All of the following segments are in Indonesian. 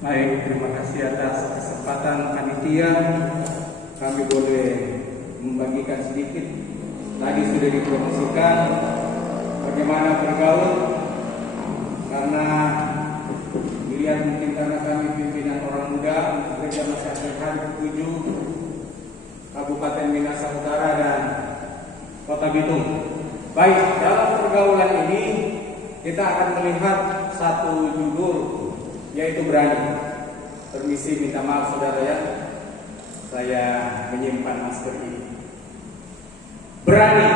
Baik, terima kasih atas kesempatan panitia. Kami boleh membagikan sedikit. Tadi sudah dipromosikan bagaimana bergaul, karena dilihat mungkin karena kami pimpinan orang muda Gereja Masyarakat Hari 7 Kabupaten Minahasa Utara dan Kota Bitung. Baik, dalam pergaulan ini kita akan melihat satu judul, yaitu berani. Permisi, minta maaf saudara ya, saya menyimpan masker ini. Berani.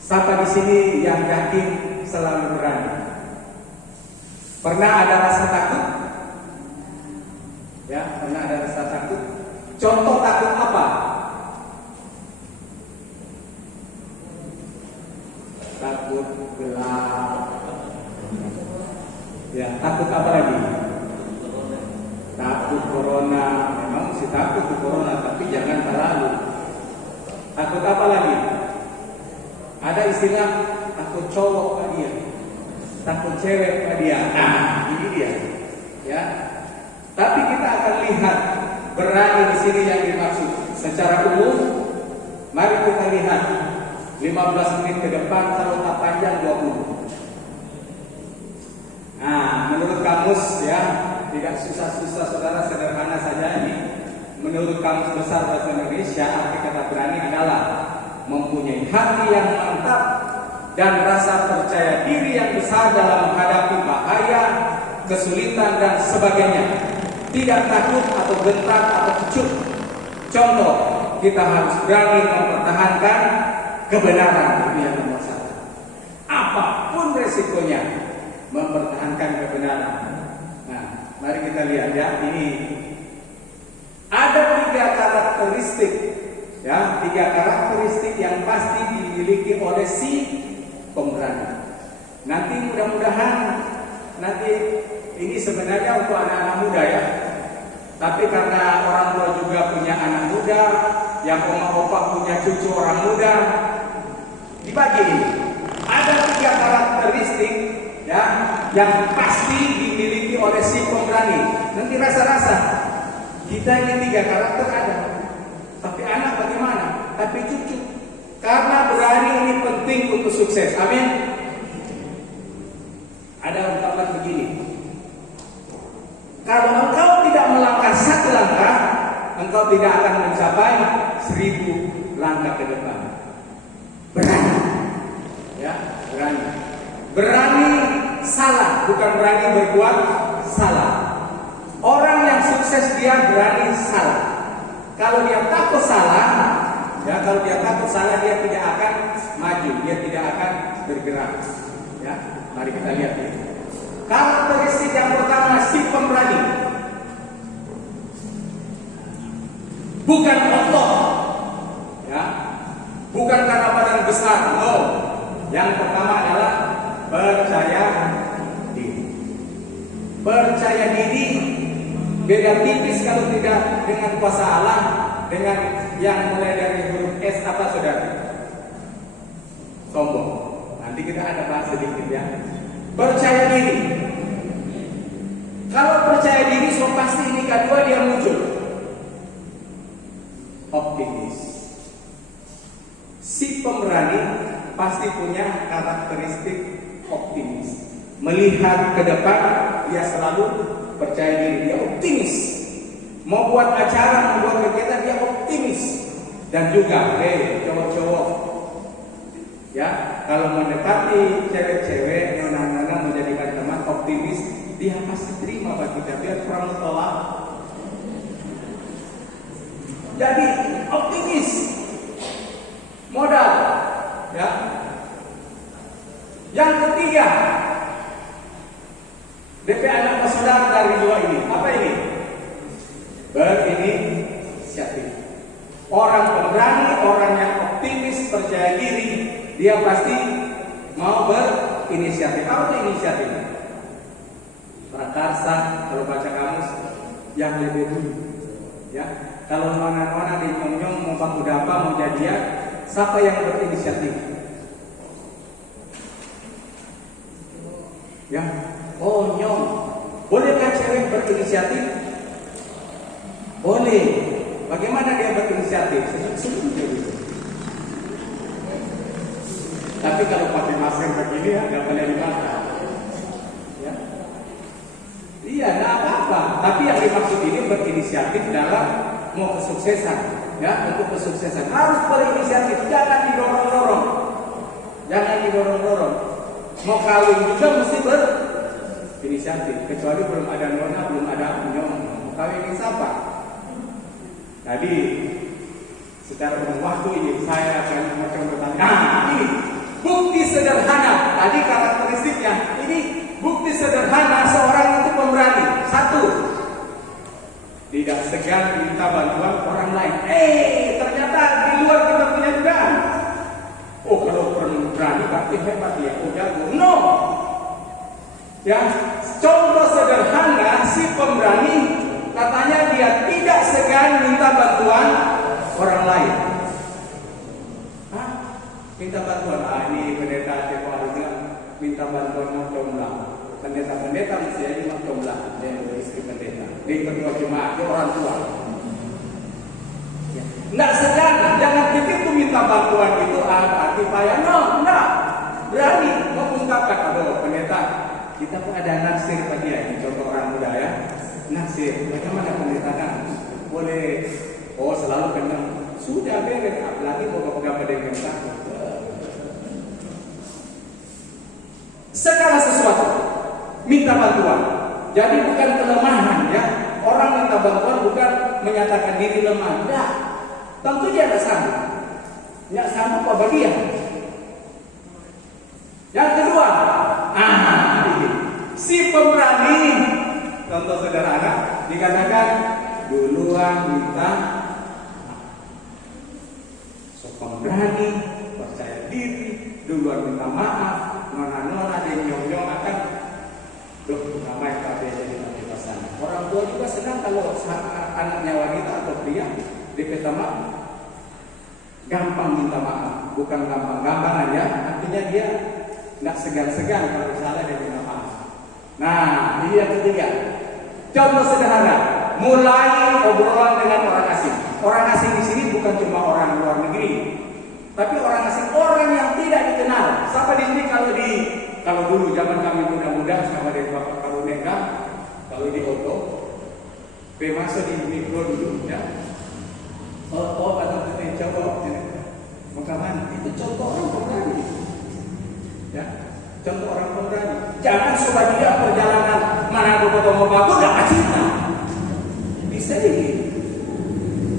Siapa di sini yang yakin selalu berani? Pernah ada rasa takut? Ya, pernah ada rasa takut? Contoh takut apa? Takut gelap. Ya, takut apa lagi? Takut corona. Memang mesti takut ke corona, tapi jangan terlalu. Takut apa lagi? Ada istilah takut cowok Pak dia, takut cewek Pak dia. Nah, ini dia. Ya. Tapi kita akan lihat berani di sini yang dimaksud secara umum. Mari kita lihat 15 menit ke depan, kalau tak panjang 20. Nah, menurut kamus ya, tidak susah-susah saudara, sederhana saja ini. Menurut Kamus Besar Bahasa Indonesia, arti kata berani adalah mempunyai hati yang mantap dan rasa percaya diri yang besar dalam menghadapi bahaya, kesulitan dan sebagainya. Tidak takut atau gentar atau kecut. Contoh, kita harus berani mempertahankan kebenaran, itu yang nomor satu. Apapun resikonya, mempertahankan kebenaran. Nah, mari kita lihat ya, ini ada 3 karakteristik, ya, 3 karakteristik yang pasti dimiliki oleh si pemberani. Nanti mudah-mudahan nanti ini sebenarnya untuk anak-anak muda ya, tapi karena orang tua juga punya anak muda, yang oma-opa punya cucu orang muda, dibagi ini. Ada 3 karakteristik ya yang pasti dimiliki oleh si pemberani. Nanti rasa-rasa kita ini 3 karakter ada, tapi anak bagaimana? Tapi cucu. Karena berani ini penting untuk sukses. Amin. Ada ungkapan begini: kalau engkau tidak melangkah 1 langkah, engkau tidak akan mencapai 1000 langkah ke depan. Berani, ya, berani. Berani salah, bukan berani berbuat salah. Orang yang sukses dia berani salah. Kalau dia takut salah, ya, kalau dia takut salah, dia tidak akan maju, dia tidak akan bergerak. Ya, mari kita lihat ya. Karakteristik yang pertama si pemberani, bukan otot, ya, bukan karena badan besar. No, yang pertama adalah percaya diri. Percaya diri beda tipis kalau tidak dengan kuasa Allah, dengan yang mulai dari huruf S apa saudara? Sombong. Nanti kita ada bahas sedikit ya. Percaya diri. Kalau percaya diri, so pasti ini kedua dia muncul. Optimis. Si pemberani pasti punya karakteristik optimis. Melihat ke depan, dia selalu percaya diri, dia optimis. Mau buat acara, mau buat kegiatan, dia optimis. Dan juga, cowok-cowok, ya, kalau mendekati cewek-cewek, nona-nona menjadikan teman optimis, dia pasti terima bagi kita, biar kurang tolak. Jadi optimis, modal, ya. Yang ketiga, DP anak saudara dari 2 ini, apa ini? Berinisiatif. Orang pemberani, orang yang optimis, percaya diri, dia pasti mau berinisiatif. Apa itu inisiatif? Prakarsa, kalau baca kamus, yang lebih dulu. Ya, kalau mana-mana di nyong-nyong mau paku dapa, mau jadian, siapa yang berinisiatif? Ya, oh nyong, Bolehkah cewek berinisiatif? Boleh. Bagaimana dia berinisiatif? Senyum-senyum gitu. Tapi kalau pakai masker begini ya nggak boleh dimakan. Ya. Iya, nggak apa-apa. Tapi yang dimaksud ini berinisiatif dalam mau kesuksesan, ya, untuk kesuksesan harus berinisiatif, jangan didorong-dorong, jangan didorong-dorong. Mau kawin juga mesti berinisiatif, kecuali belum ada nona, belum ada nyong. Mau kawin siapa? Tadi secara umum waktu ini saya akan macam bertanya. Nah, ini bukti sederhana. Tadi karakteristiknya, ini bukti sederhana seorang itu pemberani. Satu, tidak segan minta bantuan orang lain. Ternyata di luar kita punya dugaan. Oh, kalau berani berarti hebat ya, oh jago. No. Ya, contoh sederhana si pemberani katanya dia tidak segan minta bantuan orang lain. Hah? Minta bantuan? Ini pendeta Tepo Arga minta bantuan macam pendeta mesti jadi macam dia istri pendeta. Di kedua jemaat orang tua. Nggak segan, jangan pikir tuh minta bantuan itu arti payah. No, enggak. Berani mengungkapkan, aduh pendeta, kita pun ada naksir pagi ya, ini contoh orang muda ya. Naksir, bagaimana pendeta kan? Boleh, oh selalu kena. Sudah beres, apalagi mau pegang dengan takut. Segala sesuatu minta bantuan. Jadi bukan kelemahan ya. Orang minta bantuan bukan menyatakan diri lemah. Tidak. Tentu dia tidak sanggup. Tidak sanggup apa dia. Yang kedua, si pemberani, contoh sederhana, dikatakan duluan minta. So pemberani, percaya diri, duluan minta maaf. Nona-nona dan nyong-nyong akan ramai kabeh jadi nanti pasangan. Orang tua juga senang kalau anaknya wanita atau pria dipeta maaf. Gampang minta maaf, bukan gampang-gampang aja. Artinya dia tidak segan-segan kalau salah dia minta maaf. Nah, ini yang ketiga. Contoh sederhana, mulai obrolan dengan orang asing. Orang asing di sini bukan cuma orang luar negeri, tapi orang asing, orang yang tidak dikenal. Sampai di sini kalau dulu zaman kami muda-muda sama dari bapak kalau neka, kalau di Oto, masuk di mikro dulu ya. Oh atau kita coba makaman itu contoh orang pemberani, ya. Contoh orang pemberani. Jangan coba dia perjalanan mana Kota Mobagu nggak cinta, bisa ini.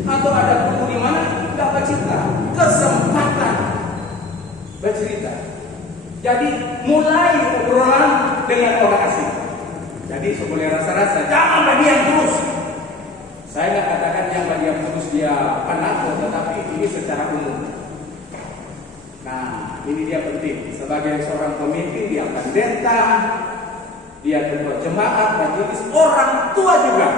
Atau ada buku di mana nggak cinta, kesempatan bercerita. Jadi mulai obrolan dengan orang asing. Jadi boleh rasa-rasa, jangan bagian terus. Saya nggak katakan yang bagian terus dia penakut, tetapi ini secara umum. Nah, ini dia penting. Sebagai seorang pemimpin, dia pendeta, dia ketua jemaat, majelis, orang tua juga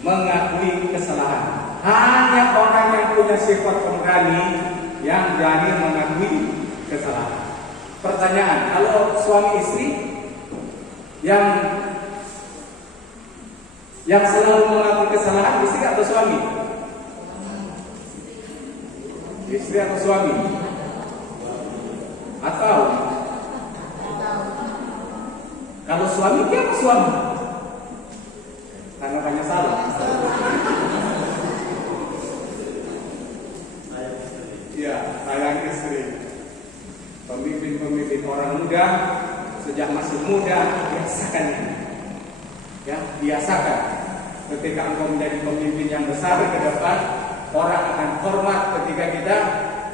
mengakui kesalahan. Hanya orang yang punya sifat pemberani yang berani mengakui kesalahan. Pertanyaan, kalau suami istri yang selalu mengakui kesalahan, istri atau suami? Istri atau suami? Atau kalau suami, dia apa suami? Tanggapannya salah. Ya, sayang istri. Pemimpin-pemimpin orang muda sejak masih muda biasakan ini. Ya, biasakan. Ketika engkau menjadi pemimpin yang besar ke depan, orang akan hormat ketika kita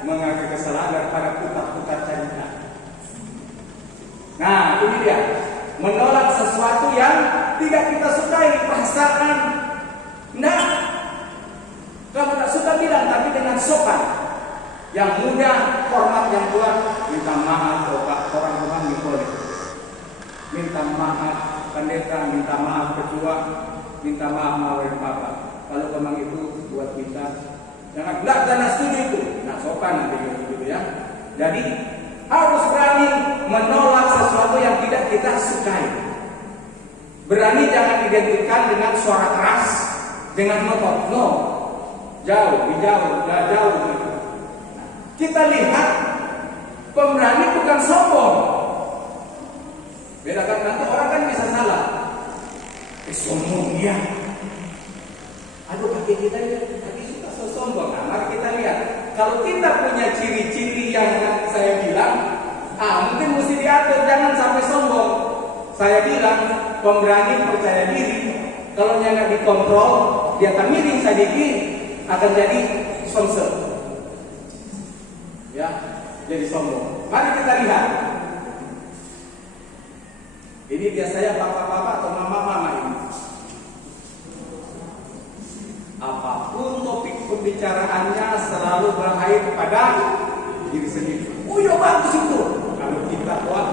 mengakui kesalahan daripada putar-putar cerita. Nah, ini dia. Menolak sesuatu yang tidak kita sukai, perasaan. Nah, kalau tidak suka bilang, tapi dengan sopan. Yang muda, hormat yang kuat, minta maaf, orang Tuhan dikolek. Minta maaf pendeta, minta maaf ketua, minta maaf mawar papa. Kalau memang itu buat kita, jangan setuju itu. Nah, sopan nanti gitu ya. Jadi harus berani menolak sesuatu yang tidak kita sukai. Berani jangan identikan dengan suara keras, dengan motor. No, jauh, jauh. Kita lihat pemberani bukan sombong. Bedakan, nanti orang kan bisa salah. Sombong ya. Aduh, kaki kita suka sombong. Nah, mari kita lihat. Kalau kita punya ciri-ciri yang saya bilang, mungkin mesti diatur, jangan sampai sombong. Saya bilang pemberani percaya diri. Kalau nggak dikontrol, dia akan miring sedikit, akan jadi songsel. Ya, jadi sombong. Mari kita lihat. Ini biasanya bapak-bapak atau mama-mama ini. Apapun topik pembicaraannya selalu berakhir pada diri sendiri. Oh ya bagus itu. Kalau kita kuat,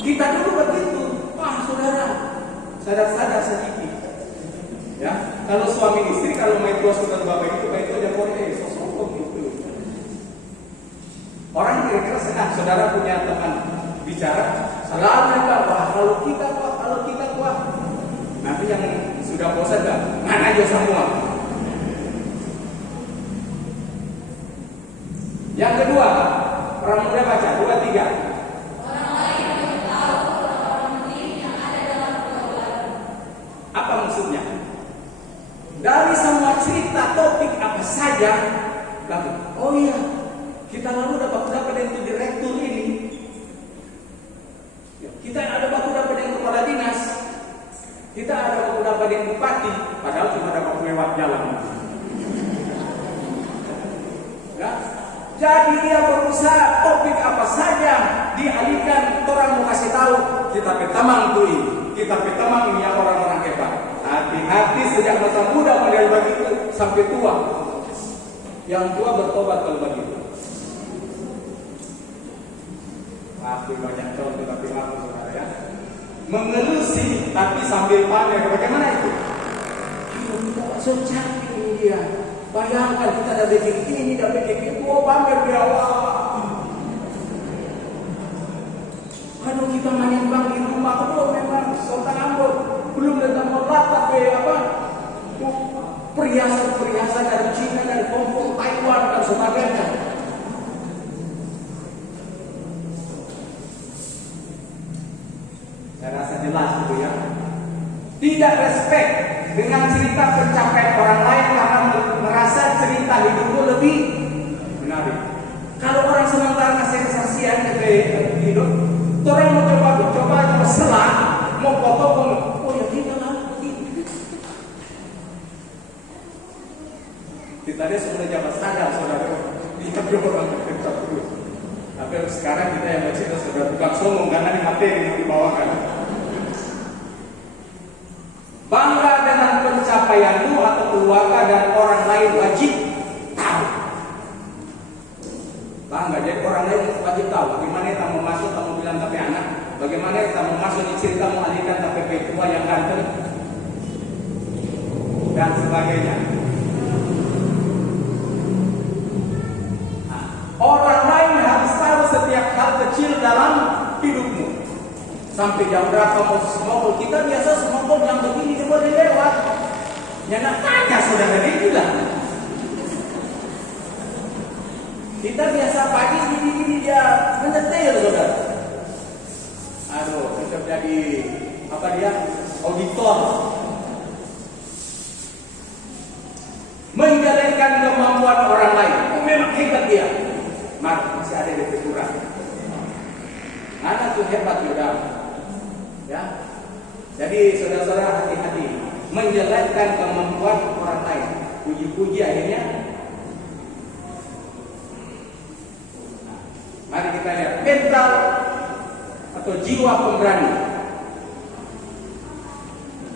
kita dulu begitu. Saudara, sadar sedikit. Ya, kalau suami istri, kalau main tua saudara bapak itu aja boleh sosok gitu. Orang kira-kira senang saudara punya teman bicara, selalu kalau kita kuat. Nanti yang sudah bosan mana aja semua. Yang kedua, orang muda baca 2-3. Orang lain tahu orang penting yang ada dalam pergaulan. Apa maksudnya? Dari semua cerita topik apa saja, oh iya, kita lalu dapat itu direktur ini. Kita ada dapat dengan kepala dinas. Kita ada dapat dengan bupati, padahal cuma dapat lewat jalan. Ya? Jadi dia berusaha topik apa saja dialihkan, orang mau kasih tahu kita petamang tuh ini, kita petamang ini yang orang-orang hebat. Hati-hati sejak masa muda model begitu sampai tua. Yang tua bertobat kalau begitu. Aku banyak contoh tapi aku saudara ya. Mengelusi tapi sambil pamer. Bagaimana itu? Kita so cantik ini dia. Bayangkan kita dah bikin ini, dah bikin itu, pamer dia. Aduh, kita main bang di rumah, memang Sultan Ambon belum datang melata perhiasan dari Cina, dari Hong Kong, Taiwan dan sebagainya. Saya rasa jelas itu ya. Tidak respect dengan cerita pencapaian orang lain karena merasa cerita hidupmu lebih menarik. Kalau orang sementara ngasih kesaksian dari hidup, orang mau coba mau selang, mau foto, oh ya kita lah begini. Kita dia sudah jabat sadar saudara, lihat dua orang berkata terus. Tapi sekarang kita yang bercerita sudah bukan sombong karena di materi yang dibawakan. Bangga dengan pencapaianmu atau keluarga dan orang lain wajib tahu. Bangga, jadi orang lain wajib tahu bagaimana kita mau masuk, kamu bilang tapi anak, bagaimana kita mau masuk di cerita mau alihkan tapi tua yang ganteng dan sebagainya. Orang lain harus tahu setiap hal kecil dalam hidupmu. Sampai jam berapa mau semongkol. Kita biasa semongkol yang begini dia boleh lewat. Ya nak tanya saudara dia bilang. Kita biasa pagi gini dia menyetir saudara. Aduh, kita jadi apa dia? Auditor. Menjalankan kemampuan orang lain. Memang hebat dia. Masih ada di kurang. Anak tuh hebat juga. Ya. Jadi saudara-saudara hati-hati menjalankan kemampuan orang lain. Puji-puji akhirnya. Mari kita lihat mental atau jiwa pemberani.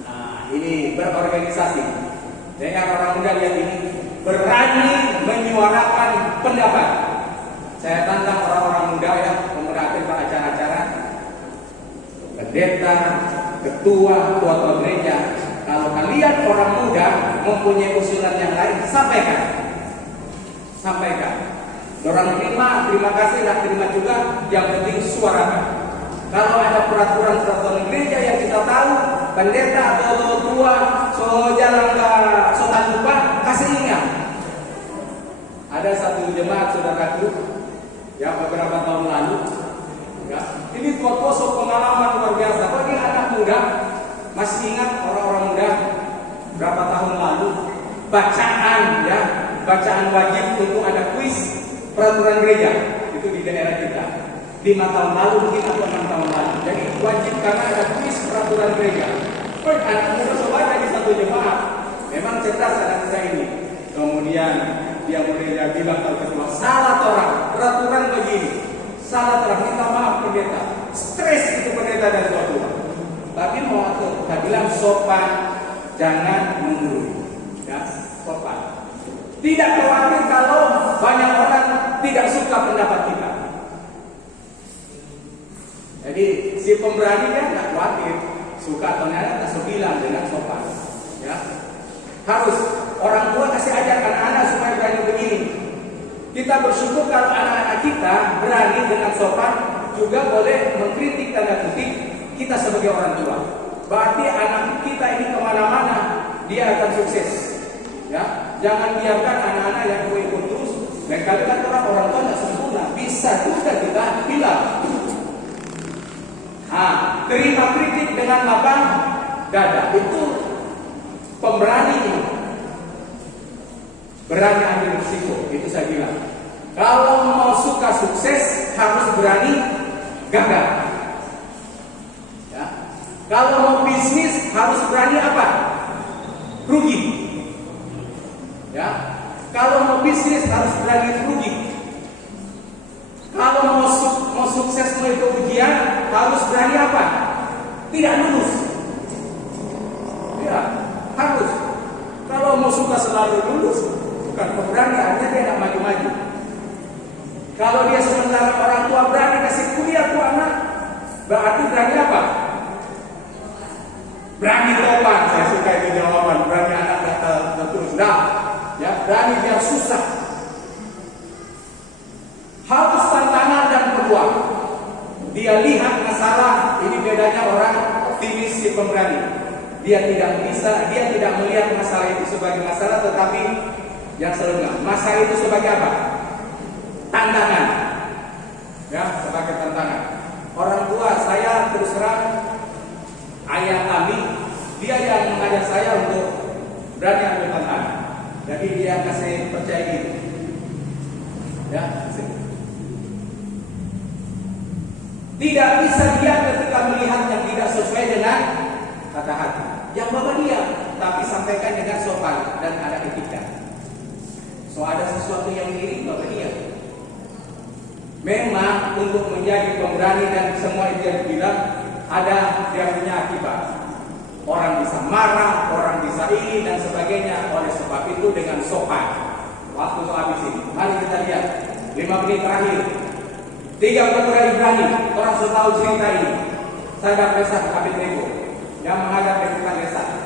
Nah, ini berorganisasi. Dengan orang muda lihat ini berani menyuarakan pendapat. Saya tantang orang-orang muda ya, pemuda aktif acara-acara, pendeta, ketua gereja. Kalau kalian orang muda mempunyai usulan yang lain, sampaikan. Orang terima kasih, terima juga. Yang penting suarakan. Kalau ada peraturan gereja yang kita tahu, pendeta atau tua so jalan ke sotan lupa, kasih ingat. Ada satu jemaat saudaraku, ya beberapa tahun lalu, ya ini tua-tua pengalaman luar biasa. Bagi anak muda, masih ingat orang-orang muda berapa tahun lalu bacaan, ya bacaan wajib untuk ada kuis peraturan gereja itu di daerah kita. 5 tahun lalu mungkin atau 6 tahun lalu. Jadi wajib karena ada kuis peraturan gereja. Anak muda soalnya di satu jemaat memang cerdas anak muda ini. Kemudian dia mulai bilang ke ketua, salah orang, peraturan begini, salah orang, minta maaf pendeta. Stres itu pendeta dan tua-tua. Tapi mau atur, kita bilang sopan, jangan menggurui, ya sopan. Tidak khawatir kalau banyak orang tidak suka pendapat kita. Jadi si pemberani kan tidak khawatir, suka atau tidak, kita bilang dengan sopan. Ya, harus orang tua kasih ajar anak-anak supaya berani begini. Kita bersyukur kalau anak-anak kita berani dengan sopan, juga boleh mengkritik tanda kutip kita sebagai orang tua. Berarti anak kita ini kemana-mana dia akan sukses. Ya, jangan biarkan anak-anak yang ikut terus. Dan kalian orang tua tidak sempurna, bisa juga kita bilang. Terima kritik dengan lapang dada. Itu pemberani, berani ambil risiko. Itu saya bilang. Kalau mau suka sukses harus berani gagal. Ya. Kalau mau bisnis harus berani apa? Rugi. Ya. Kalau mau bisnis harus berani rugi. Kalau mau sukses melalui ujian harus berani apa? Tidak lulus. Ya, harus. Kalau mau suka selalu lulus, bukan pemberani, artinya dia tidak maju-maju. Kalau dia sementara orang tua berani kasih kuliah tuh anak, berarti berani apa? Berani topan. Saya suka itu jawaban. Berani anak terus. Nah, ya berani biar susah. Harus tantangan dan peluang. Dia lihat masalah, ini bedanya orang optimis si pemberani. Dia tidak melihat masalah itu sebagai masalah, tetapi yang selalu masalah itu sebagai apa? Tantangan. Ya, sebagai tantangan. Orang tua saya terus terang, ayah kami, dia yang mengajak saya untuk berani ambil tantangan. Jadi dia kasih percaya gitu. Ya, kasih. Tidak bisa dia ketika melihat yang tidak sesuai dengan kata hati. Yang bapak dia, tapi sampaikan dengan sopan dan ada etika. So ada sesuatu yang mirip bapak dia. Memang untuk menjadi pemberani dan semua itu yang bilang ada dia punya akibat. Orang bisa marah, orang bisa ini dan sebagainya. Oleh sebab itu dengan sopan. Waktu habis ini, mari kita lihat 5 menit terakhir. 3 pemuda Ibrani, orang setahu cerita ini. Saya dapat Meshach Abednego yang menghadap Nebukadnezar.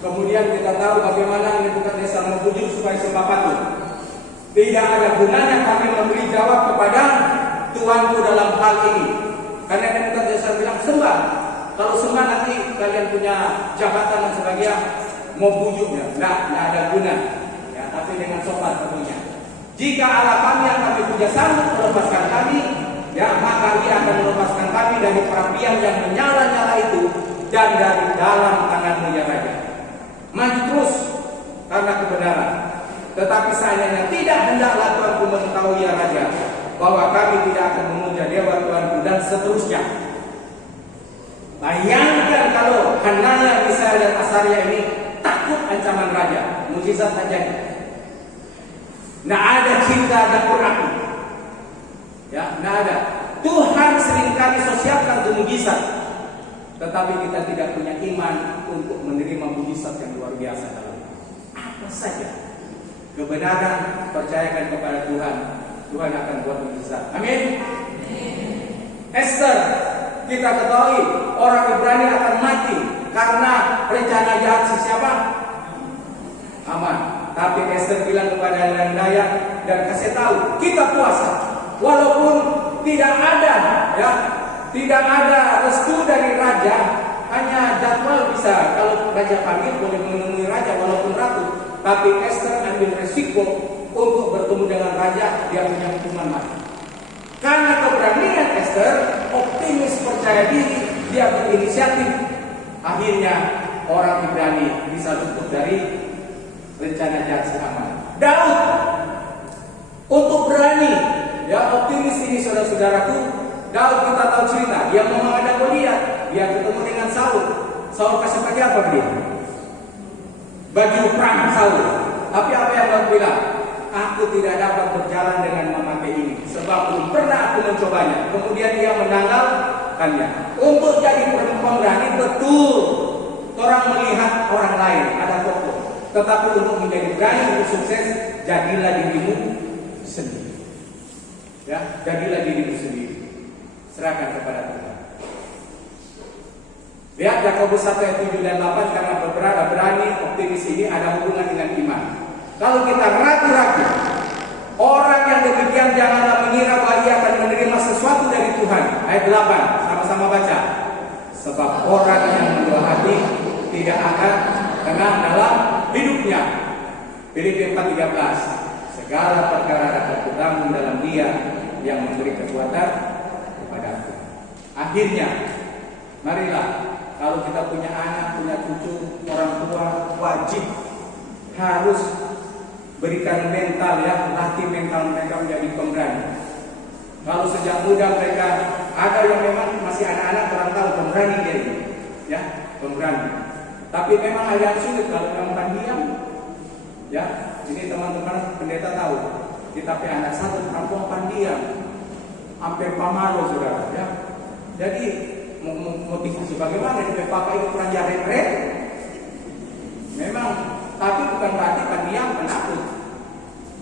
Kemudian kita tahu bagaimana Nebukadnezar membujuk supaya sembah patung. Tidak ada gunanya kami memberi jawab kepada Tuanku dalam hal ini. Karena Nebukadnezar bilang sembah. Kalau sembah nanti kalian punya jabatan dan sebagainya, mau bujuknya. Tidak ada guna. Ya, tapi dengan sopan tentunya. Jika Allah kami yang kami puja sanggup melepaskan kami, ya maka Dia akan melepaskan kami dari perapian yang menyala-nyala itu dan dari dalam tangan-Mu ya Raja. Maju terus karena kebenaran. Tetapi seandainya tidak hendaklah Tuanku mengetahui ya Raja bahwa kami tidak akan memuja Dewa Tuanku dan seterusnya. Bayangkan kalau Hananya, Misael dan Asaria ini takut ancaman Raja, mukjizat terjadi. Tidak ada cinta dapur aku. Ya, tidak ada. Tuhan seringkali sosialkan untuk mujizat, tetapi kita tidak punya iman untuk menerima mujizat yang luar biasa dalam apa saja. Kebenaran percayakan kepada Tuhan. Tuhan akan buat mujizat. Amin. Esther, kita ketahui orang Ibrani akan mati karena rencana jahat si siapa? Haman. Tapi Esther bilang kepada Daya dan kasih tahu kita puasa, walaupun tidak ada ya tidak ada restu dari raja, hanya jadwal bisa. Kalau raja panggil boleh menemui raja walaupun ratu. Tapi Esther ambil resiko untuk bertemu dengan raja, dia punya hukuman mati. Karena keberanian Esther, optimis, percaya diri, dia berinisiatif. Akhirnya orang Ibrani bisa luput dari rencana jahat si Haman. Daud untuk berani, ya optimis ini saudara-saudaraku. Daud kita tahu cerita, dia mau menghadap Goliat, dia ketemu dengan Saul. Saul kasih pakai apa dia? Baju perang Saul. Tapi apa yang Daud bilang? Aku tidak dapat berjalan dengan memakai ini, sebab belum pernah aku mencobanya. Kemudian dia menanggalkannya. Untuk jadi pemberani betul, orang melihat orang lain ada tokoh. Tetapi untuk menjadi berani, untuk sukses, jadilah dirimu sendiri. Ya, jadilah dirimu sendiri. Serahkan kepada Tuhan. Lihat Yakobus 1 ayat 7 dan 8, karena berani, optimis ini ada hubungan dengan iman. Kalau kita ragu-ragu, orang yang demikian janganlah mengira bahwa ia akan menerima sesuatu dari Tuhan. Ayat 8, sama-sama baca. Sebab orang yang mendua hati tidak akan tenang dalam hidupnya. Filipi 4:13. Segala perkara dapat kutanggung dalam Dia yang memberi kekuatan kepadaku. Akhirnya, marilah kalau kita punya anak, punya cucu, orang tua, wajib harus berikan mental, ya, latih mental mereka menjadi pemberani. Kalau sejak muda mereka ada yang memang masih anak-anak, orang tahu pemberani dia ini, ya, pemberani. Tapi memang ada yang sulit kalau memang pendiam. Ya, ini teman-teman pendeta tahu. Kita punya anak satu kampung pendiam, hampir pamalu saudara. Ya, jadi motivasi bagaimana dia papa itu kurang jadi keren. Memang, tapi bukan berarti pendiam penakut.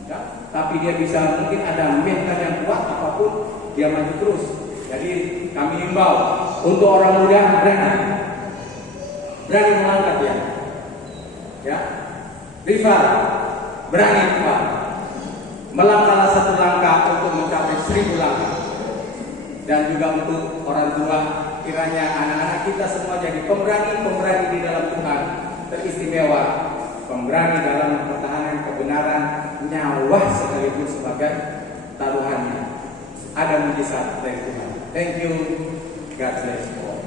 Ya, tapi dia bisa mungkin ada mental yang kuat apapun dia maju terus. Jadi kami himbau untuk orang muda berani mengangkat dia. Ya, rival berani rival. Melangkahlah satu langkah untuk mencapai 1000 langkah. Dan juga untuk orang tua, kiranya anak-anak kita semua jadi pemberani di dalam Tuhan, teristimewa, pemberani dalam pertahanan kebenaran, nyawa sekalipun sebagai taruhannya. Ada mujizat dari Tuhan. Thank you. God bless you all.